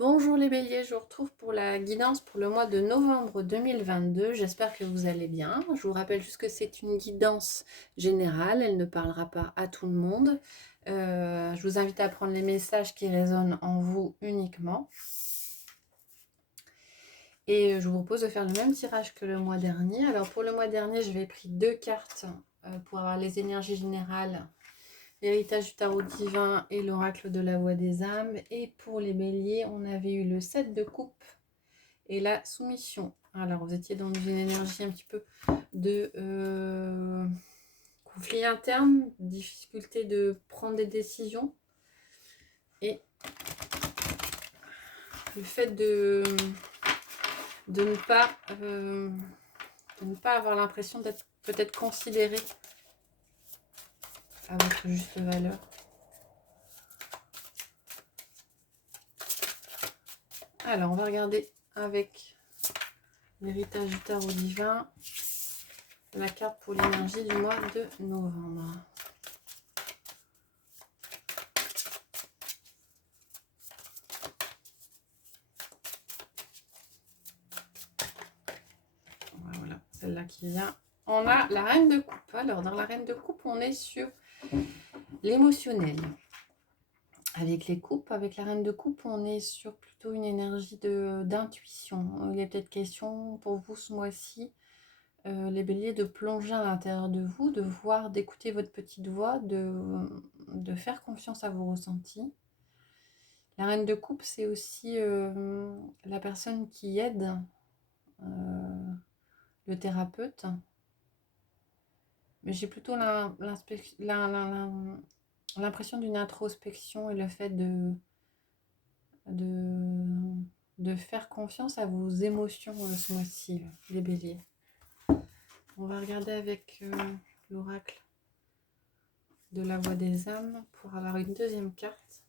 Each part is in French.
Bonjour les béliers, je vous retrouve pour la guidance pour le mois de novembre 2022. J'espère que vous allez bien. Je vous rappelle juste que c'est une guidance générale, elle ne parlera pas à tout le monde. Je vous invite à prendre les messages qui résonnent en vous uniquement. Et je vous propose de faire le même tirage que le mois dernier. Alors pour le mois dernier, j'avais pris 2 cartes pour avoir les énergies générales. L'héritage du tarot divin et l'oracle de la voix des âmes. Et pour les béliers, on avait eu le 7 de coupe et la soumission. Alors, vous étiez dans une énergie un petit peu de conflit interne, difficulté de prendre des décisions. Et le fait de ne pas avoir l'impression d'être peut-être considéré à votre juste valeur. Alors, on va regarder avec l'héritage du tarot divin la carte pour l'énergie du mois de novembre. Voilà, celle-là qui vient. On a la reine de coupe. Alors, dans la reine de coupe, on est sur l'émotionnel. Avec les coupes, avec la reine de coupe, on est sur plutôt une énergie d'intuition. Il est peut-être question pour vous ce mois-ci, les béliers, de plonger à l'intérieur de vous, de voir, d'écouter votre petite voix, de faire confiance à vos ressentis. La reine de coupe, c'est aussi la personne qui aide le thérapeute. Mais j'ai plutôt l'impression d'une introspection et le fait de faire confiance à vos émotions ce mois-ci, les béliers. On va regarder avec l'oracle de la voix des âmes pour avoir une deuxième carte.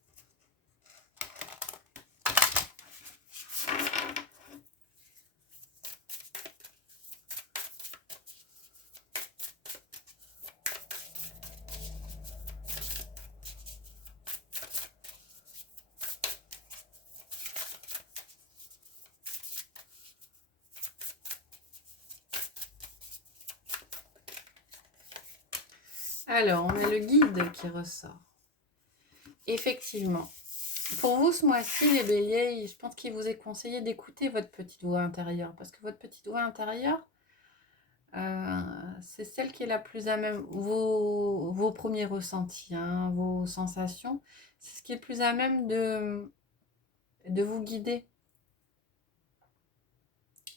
Alors, on a le guide qui ressort. Effectivement, pour vous ce mois-ci, les béliers, je pense qu'il vous est conseillé d'écouter votre petite voix intérieure. Parce que votre petite voix intérieure, c'est celle qui est la plus à même, vos premiers ressentis, hein, vos sensations, c'est ce qui est le plus à même de vous guider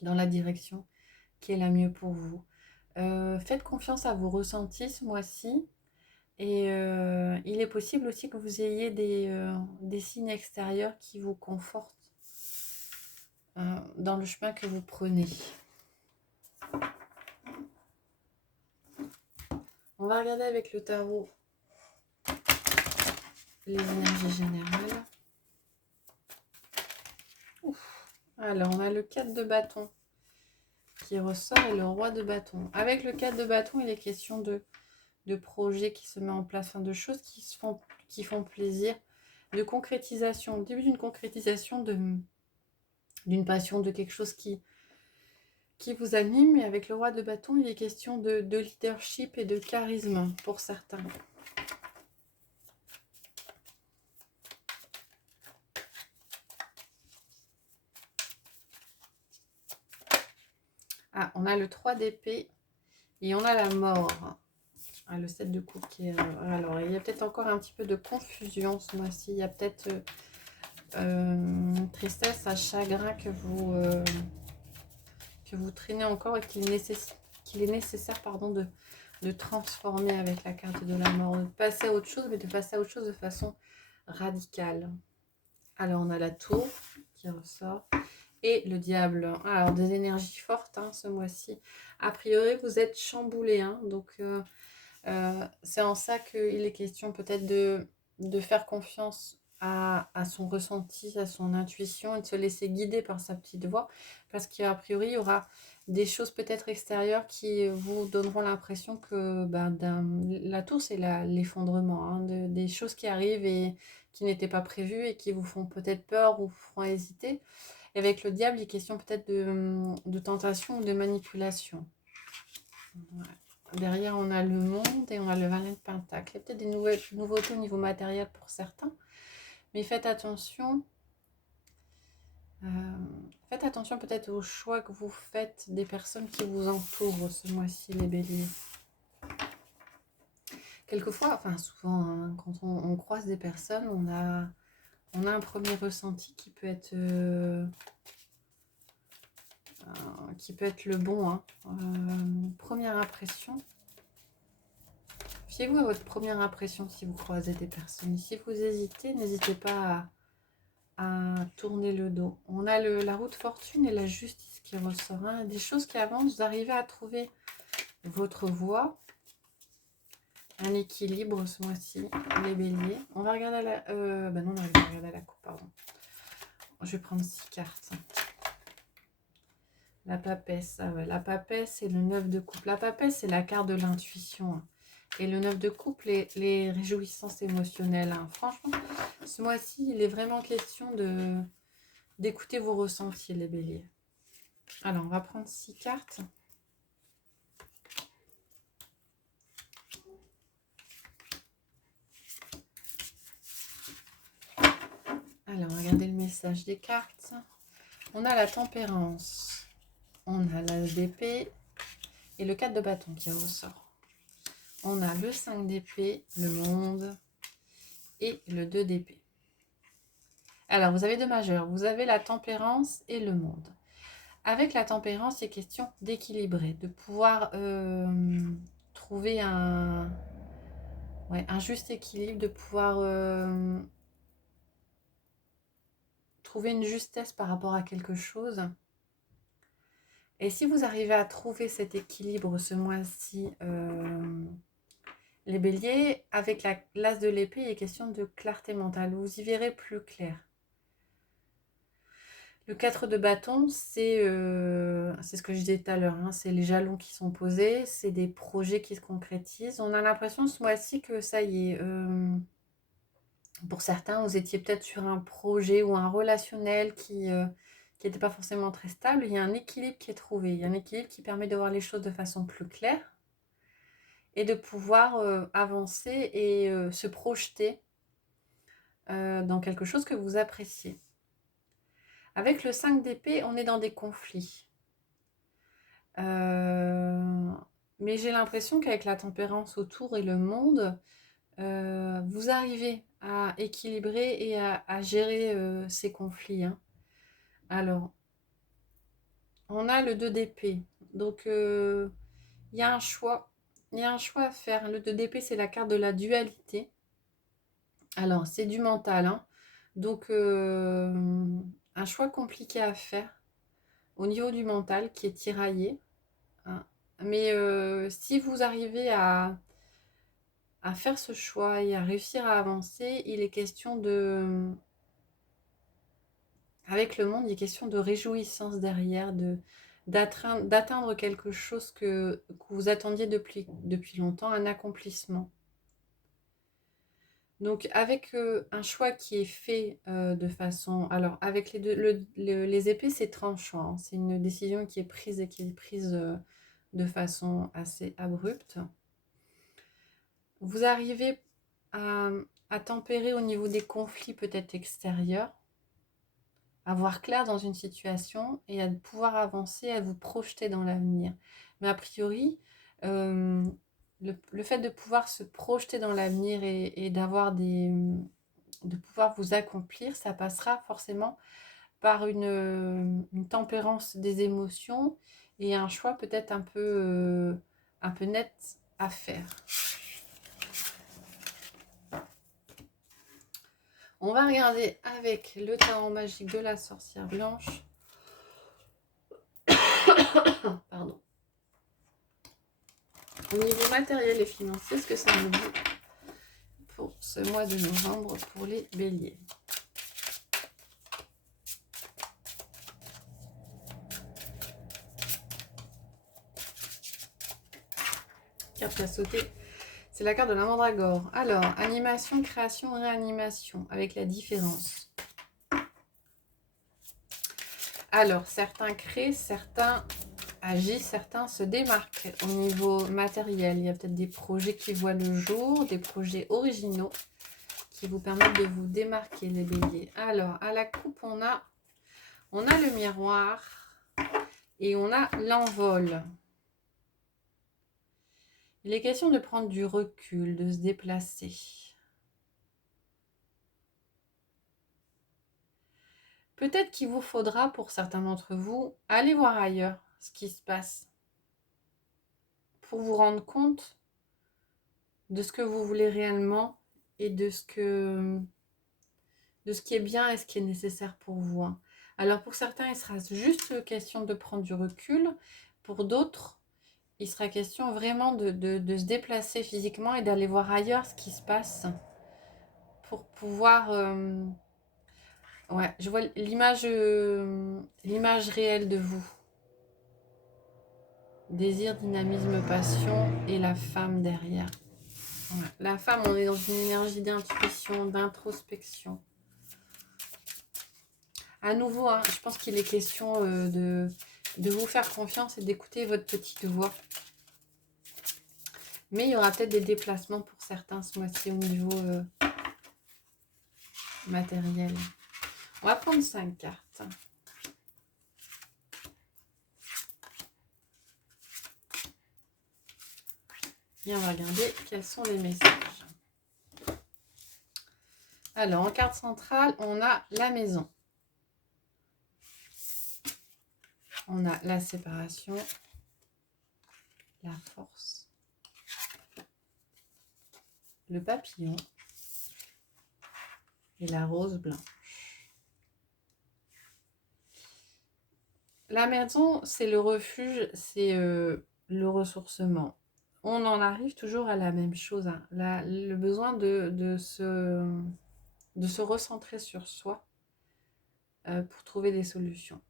dans la direction qui est la mieux pour vous. Faites confiance à vos ressentis ce mois-ci. Et il est possible aussi que vous ayez des signes extérieurs qui vous confortent dans le chemin que vous prenez. On va regarder avec le tarot les énergies générales. Ouf. Alors, on a le 4 de bâton qui ressort et le roi de bâton. Avec le 4 de bâton, il est question de projets qui se mettent en place, de choses qui font plaisir, de concrétisation, début d'une concrétisation d'une passion, de quelque chose qui vous anime. Et avec le roi de bâton, il est question de leadership et de charisme pour certains. Ah, on a le 3 d'épée et on a la mort. Ah, le 7 de coupe qui est... alors, il y a peut-être encore un petit peu de confusion ce mois-ci. Il y a peut-être tristesse, un chagrin que vous traînez encore et qu'il est nécessaire de transformer avec la carte de la mort. De passer à autre chose, mais de passer à autre chose de façon radicale. Alors, on a la tour qui ressort. Et le diable. Alors, des énergies fortes ce mois-ci. A priori, vous êtes chamboulé. Donc, c'est en ça qu'il est question peut-être de faire confiance à son ressenti, à son intuition et de se laisser guider par sa petite voix. Parce qu'a priori, il y aura des choses peut-être extérieures qui vous donneront l'impression que la tour, c'est l'effondrement. Des choses qui arrivent et qui n'étaient pas prévues et qui vous font peut-être peur ou vous feront hésiter. Et avec le diable, il est question peut-être de tentation ou de manipulation. Ouais. Derrière, on a le monde et on a le valet de pentacle. Il y a peut-être des nouveautés au niveau matériel pour certains. Mais faites attention. Faites attention peut-être aux choix que vous faites des personnes qui vous entourent ce mois-ci, les béliers. Quelquefois, enfin souvent, hein, quand on croise des personnes, on a un premier ressenti qui peut être le bon. Hein. Première impression. Fiez-vous à votre première impression si vous croisez des personnes. Si vous hésitez, n'hésitez pas à tourner le dos. On a la roue de fortune et la justice qui ressort. Hein. Des choses qui avancent, vous arrivez à trouver votre voie. Un équilibre ce mois-ci, les béliers. On va regarder à la... non, on va regarder à la coupe, pardon. Je vais prendre 6 cartes. La papesse, ah ouais, la papesse, c'est le 9 de coupe. La papesse, c'est la carte de l'intuition. Hein. Et le 9 de coupe, les réjouissances émotionnelles. Hein. Franchement, ce mois-ci, il est vraiment question d'écouter vos ressentis, les béliers. Alors, on va prendre 6 cartes. Alors, regardez le message des cartes. On a la tempérance. On a la d'épée et le 4 de bâton qui ressort. On a le 5 d'épée, le monde et le 2 d'épée. Alors, vous avez deux majeurs. Vous avez la tempérance et le monde. Avec la tempérance, c'est question d'équilibrer, de pouvoir trouver un juste équilibre, de pouvoir trouver une justesse par rapport à quelque chose. Et si vous arrivez à trouver cet équilibre ce mois-ci, les béliers, avec l'as de l'épée, il est question de clarté mentale. Vous y verrez plus clair. Le 4 de bâton, c'est ce que je disais tout à l'heure. Hein, c'est les jalons qui sont posés, c'est des projets qui se concrétisent. On a l'impression ce mois-ci que ça y est. Pour certains, vous étiez peut-être sur un projet ou un relationnel qui n'était pas forcément très stable. Il y a un équilibre qui est trouvé. Il y a un équilibre qui permet de voir les choses de façon plus claire et de pouvoir avancer et se projeter dans quelque chose que vous appréciez. Avec le 5 d'épée, on est dans des conflits. Mais j'ai l'impression qu'avec la tempérance autour et le monde, vous arrivez à équilibrer et à gérer ces conflits. Hein. Alors, on a le 2 d'épée. Donc, il y a un choix. Il y a un choix à faire. Le 2 d'épée, c'est la carte de la dualité. Alors, c'est du mental. Hein. Donc, un choix compliqué à faire au niveau du mental qui est tiraillé. Hein. Mais si vous arrivez à faire ce choix et à réussir à avancer, il est question de... Avec le monde, il est question de réjouissance derrière, d'atteindre quelque chose que vous attendiez depuis longtemps, un accomplissement. Donc avec un choix qui est fait de façon... Alors avec les épées, c'est tranchant. Hein. C'est une décision qui est prise et qui est prise de façon assez abrupte. Vous arrivez à tempérer au niveau des conflits peut-être extérieurs, à voir clair dans une situation et à pouvoir avancer, à vous projeter dans l'avenir. Mais a priori, le fait de pouvoir se projeter dans l'avenir et de pouvoir vous accomplir, ça passera forcément par une tempérance des émotions et un choix peut-être un peu net à faire. On va regarder avec le tarot magique de la sorcière blanche. Pardon. Au niveau matériel et financier, ce que ça nous dit pour ce mois de novembre pour les béliers. Carte à sauter. C'est la carte de la mandragore. Alors, animation, création, réanimation, avec la différence. Alors, certains créent, certains agissent, certains se démarquent au niveau matériel. Il y a peut-être des projets qui voient le jour, des projets originaux qui vous permettent de vous démarquer, les béliers. Alors, à la coupe, on a le miroir et on a l'envol. Il est question de prendre du recul, de se déplacer. Peut-être qu'il vous faudra, pour certains d'entre vous, aller voir ailleurs ce qui se passe pour vous rendre compte de ce que vous voulez réellement et de ce qui est bien et ce qui est nécessaire pour vous. Alors pour certains, il sera juste question de prendre du recul. Pour d'autres, il sera question vraiment de se déplacer physiquement et d'aller voir ailleurs ce qui se passe pour pouvoir... ouais, je vois l'image réelle de vous. Désir, dynamisme, passion et la femme derrière. Ouais. La femme, on est dans une énergie d'intuition, d'introspection. À nouveau, je pense qu'il est question de vous faire confiance et d'écouter votre petite voix. Mais il y aura peut-être des déplacements pour certains ce mois-ci au niveau matériel. On va prendre 5 cartes. Et on va regarder quels sont les messages. Alors, en carte centrale, on a la maison. On a la séparation, la force, le papillon et la rose blanche. La maison, c'est le refuge, c'est le ressourcement. On en arrive toujours à la même chose. Le besoin de se recentrer sur soi pour trouver des solutions.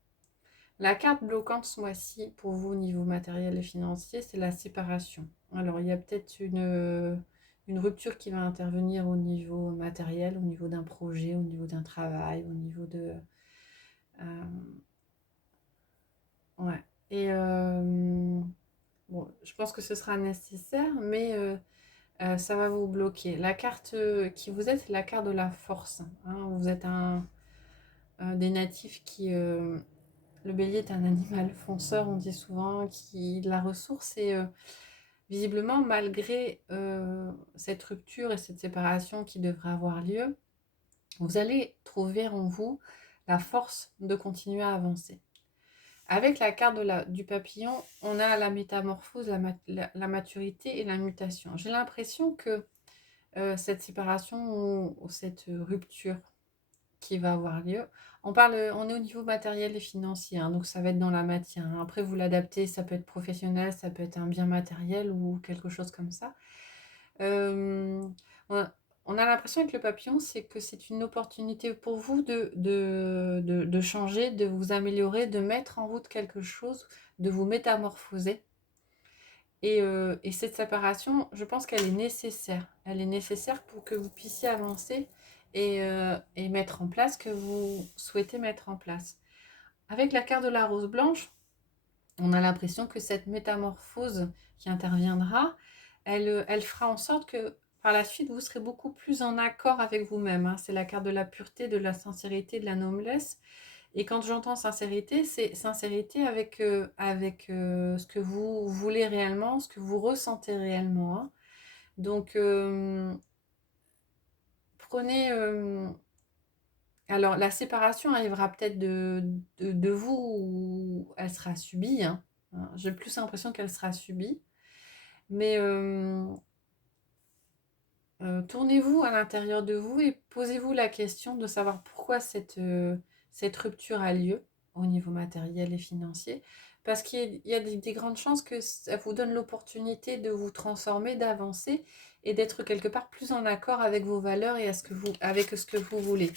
La carte bloquante ce mois-ci pour vous au niveau matériel et financier, c'est la séparation. Alors, il y a peut-être une rupture qui va intervenir au niveau matériel, au niveau d'un projet, au niveau d'un travail, au niveau de... ouais. Et bon, je pense que ce sera nécessaire, mais ça va vous bloquer. La carte qui vous êtes, c'est la carte de la force. Vous êtes des natifs qui... le bélier est un animal fonceur, on dit souvent, qui la ressource et visiblement, malgré cette rupture et cette séparation qui devrait avoir lieu, vous allez trouver en vous la force de continuer à avancer. Avec la carte du papillon, on a la métamorphose, la maturité et la mutation. J'ai l'impression que cette séparation ou cette rupture qui va avoir lieu, on est au niveau matériel et financier, donc ça va être dans la matière. Après, vous l'adaptez, ça peut être professionnel, ça peut être un bien matériel ou quelque chose comme ça. On a l'impression avec le papillon, c'est que c'est une opportunité pour vous de changer, de vous améliorer, de mettre en route quelque chose, de vous métamorphoser. Et cette séparation, je pense qu'elle est nécessaire. Elle est nécessaire pour que vous puissiez avancer et mettre en place ce que vous souhaitez mettre en place. Avec la carte de la rose blanche, on a l'impression que cette métamorphose qui interviendra, elle fera en sorte que par la suite, vous serez beaucoup plus en accord avec vous-même. C'est la carte de la pureté, de la sincérité, de la noblesse. Et quand j'entends sincérité, c'est sincérité avec ce que vous voulez réellement, ce que vous ressentez réellement. Donc, prenez... alors, la séparation arrivera peut-être de vous ou elle sera subie. J'ai plus l'impression qu'elle sera subie. Mais tournez-vous à l'intérieur de vous et posez-vous la question de savoir pourquoi cette rupture a lieu au niveau matériel et financier. Parce qu'il y a des grandes chances que ça vous donne l'opportunité de vous transformer, d'avancer et d'être quelque part plus en accord avec vos valeurs et avec ce que vous voulez.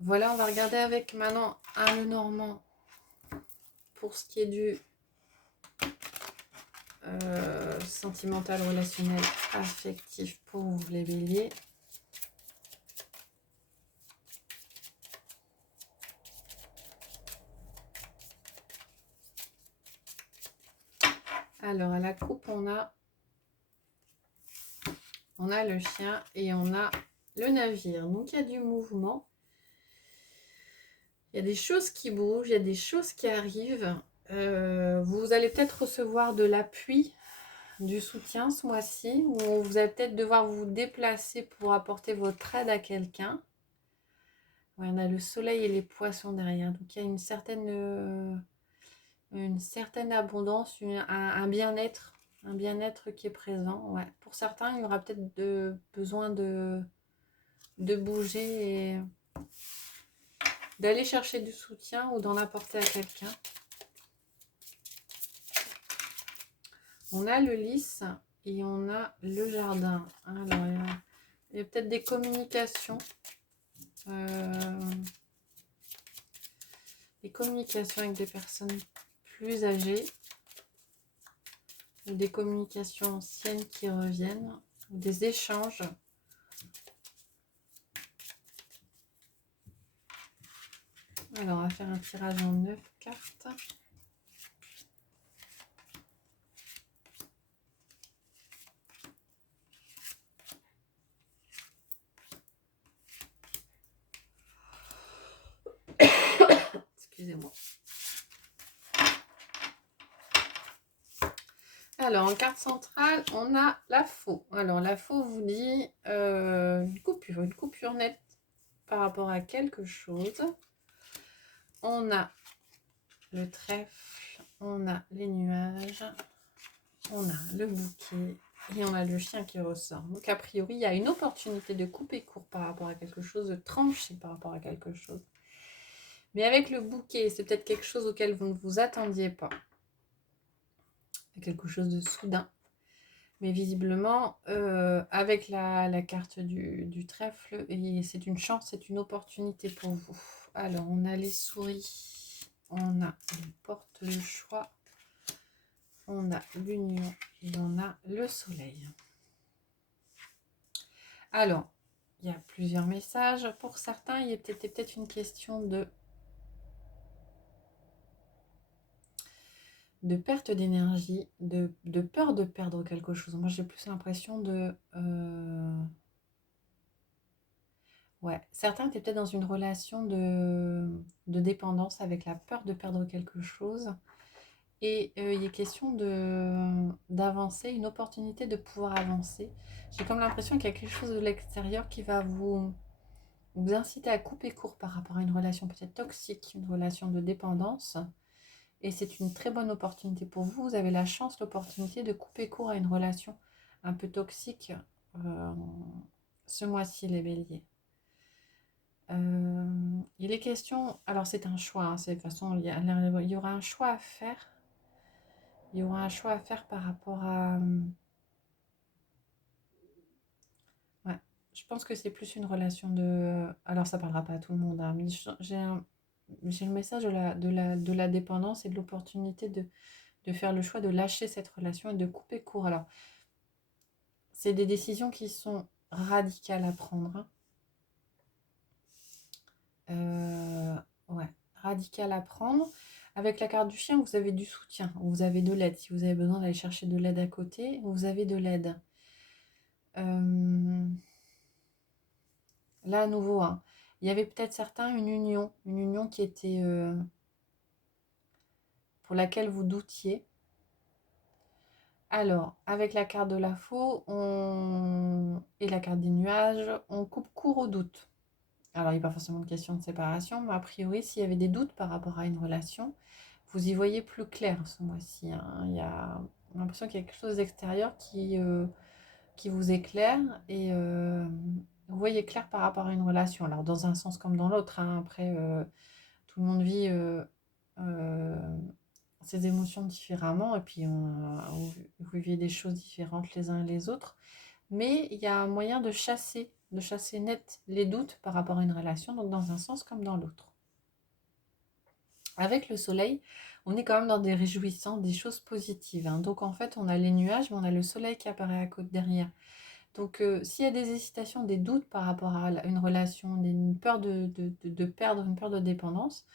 Voilà, on va regarder avec maintenant un Lenormand pour ce qui est sentimental, relationnel, affectif pour vous les béliers. Alors, à la coupe, on a le chien et on a le navire. Donc, il y a du mouvement. Il y a des choses qui bougent, il y a des choses qui arrivent. Vous allez peut-être recevoir de l'appui, du soutien ce mois-ci, ou vous allez peut-être devoir vous déplacer pour apporter votre aide à quelqu'un. Ouais, on a le soleil et les poissons derrière. Donc, il y a une certaine abondance, un bien-être. Un bien-être qui est présent. Ouais. Pour certains, il y aura peut-être besoin de bouger et d'aller chercher du soutien ou d'en apporter à quelqu'un. On a le lys et on a le jardin. Alors, il y a peut-être des communications. Des communications avec des personnes plus âgées. Ou des communications anciennes qui reviennent. Ou des échanges. Alors, on va faire un tirage en 9 cartes. Excusez-moi. Alors, en carte centrale, on a la faux. Alors, la faux vous dit une coupure nette par rapport à quelque chose. On a le trèfle, on a les nuages, on a le bouquet et on a le chien qui ressort. Donc, a priori, il y a une opportunité de couper court par rapport à quelque chose, de trancher par rapport à quelque chose. Mais avec le bouquet, c'est peut-être quelque chose auquel vous ne vous attendiez pas. Quelque chose de soudain. Mais visiblement, avec la carte du trèfle, c'est une chance, c'est une opportunité pour vous. Alors, on a les souris, on a les portes de choix, on a l'union et on a le soleil. Alors, il y a plusieurs messages. Pour certains, il y a peut-être une question de perte d'énergie, de peur de perdre quelque chose. Moi, j'ai plus l'impression de... Ouais, certains étaient peut-être dans une relation de dépendance avec la peur de perdre quelque chose. Et il est question d'avancer, une opportunité de pouvoir avancer. J'ai comme l'impression qu'il y a quelque chose de l'extérieur qui va vous inciter à couper court par rapport à une relation peut-être toxique, une relation de dépendance. Et c'est une très bonne opportunité pour vous. Vous avez la chance, l'opportunité de couper court à une relation un peu toxique ce mois-ci, les béliers. Il est question, alors c'est un choix, hein, de toute façon il y aura un choix à faire. Il y aura un choix à faire par rapport à... Ouais, je pense que c'est plus une relation de... Alors ça parlera pas à tout le monde, hein, mais j'ai le message de la dépendance et de l'opportunité de faire le choix de lâcher cette relation et de couper court. Alors, c'est des décisions qui sont radicales à prendre. Ouais, radicales à prendre. Avec la carte du chien, vous avez du soutien, vous avez de l'aide. Si vous avez besoin d'aller chercher de l'aide à côté, vous avez de l'aide. Là, à nouveau, hein, il y avait peut-être certains une union qui était pour laquelle vous doutiez. Alors, avec la carte de la faux et la carte des nuages, on coupe court au doute. Alors, il n'y a pas forcément de question de séparation, mais a priori, s'il y avait des doutes par rapport à une relation, vous y voyez plus clair ce mois-ci, hein. Il y a l'impression qu'il y a quelque chose d'extérieur qui vous éclaire et vous voyez clair par rapport à une relation. Alors, dans un sens comme dans l'autre, hein. Après, tout le monde vit ses émotions différemment et puis vous vivez des choses différentes les uns et les autres. Mais il y a un moyen de chasser net les doutes par rapport à une relation, donc dans un sens comme dans l'autre. Avec le soleil, on est quand même dans des réjouissances, des choses positives, hein. Donc en fait, on a les nuages, mais on a le soleil qui apparaît à côté derrière. Donc s'il y a des hésitations, des doutes par rapport à une relation, une peur de perdre, une peur de dépendance,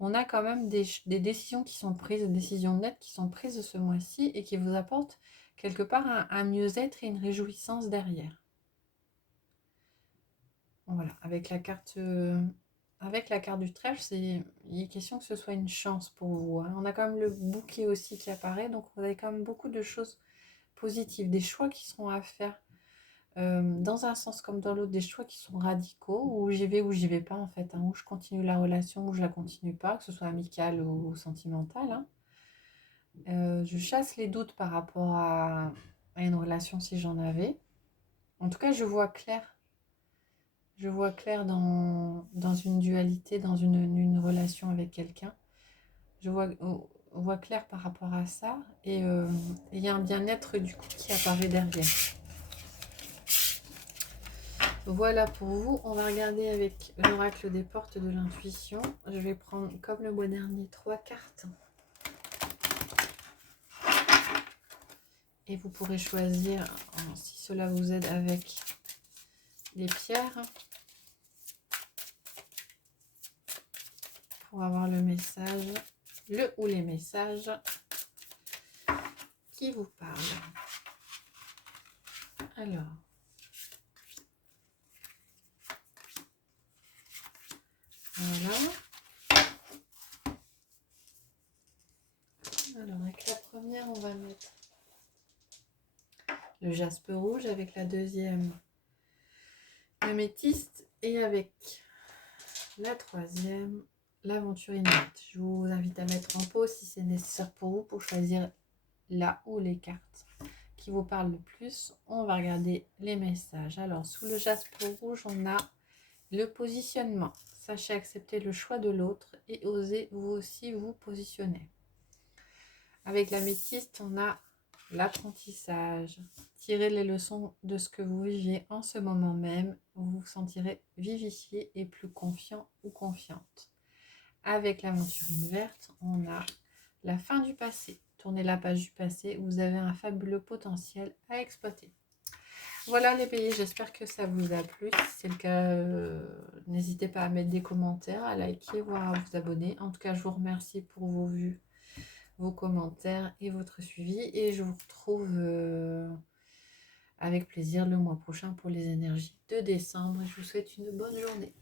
on a quand même des décisions qui sont prises, des décisions nettes qui sont prises ce mois-ci et qui vous apportent quelque part un mieux-être et une réjouissance derrière. Voilà, avec la carte du trèfle, il est question que ce soit une chance pour vous, hein. On a quand même le bouquet aussi qui apparaît, donc vous avez quand même beaucoup de choses positives, des choix qui seront à faire dans un sens comme dans l'autre, des choix qui sont radicaux, où j'y vais ou j'y vais pas en fait, hein, où je continue la relation ou je la continue pas, que ce soit amicale ou sentimentale, hein. Je chasse les doutes par rapport à une relation si j'en avais. En tout cas, je vois clair. Je vois clair dans une dualité, dans une relation avec quelqu'un. Je vois clair par rapport à ça. Et il y a un bien-être du coup qui apparaît derrière. Voilà pour vous. On va regarder avec l'oracle des portes de l'intuition. Je vais prendre, comme le mois dernier, 3 cartes. Et vous pourrez choisir, si cela vous aide, avec les pierres. Pour avoir le message, le ou les messages qui vous parlent. Alors, voilà. Alors, avec la première, on va mettre le jaspe rouge, avec la deuxième, l'améthyste, et avec la troisième, l'aventurine verte. Je vous invite à mettre en pause si c'est nécessaire pour vous pour choisir la ou les cartes qui vous parlent le plus. On va regarder les messages. Alors, sous le jaspe rouge, on a le positionnement. Sachez accepter le choix de l'autre et osez vous aussi vous positionner. Avec l'améthyste, on a l'apprentissage. Tirez les leçons de ce que vous vivez en ce moment même. Vous vous sentirez vivifié et plus confiant ou confiante. Avec l'aventurine verte, on a la fin du passé. Tournez la page du passé. Vous avez un fabuleux potentiel à exploiter. Voilà les béliers, j'espère que ça vous a plu. Si c'est le cas, n'hésitez pas à mettre des commentaires, à liker, voire à vous abonner. En tout cas, je vous remercie pour vos vues, vos commentaires et votre suivi. Et je vous retrouve avec plaisir le mois prochain pour les énergies de décembre. Je vous souhaite une bonne journée.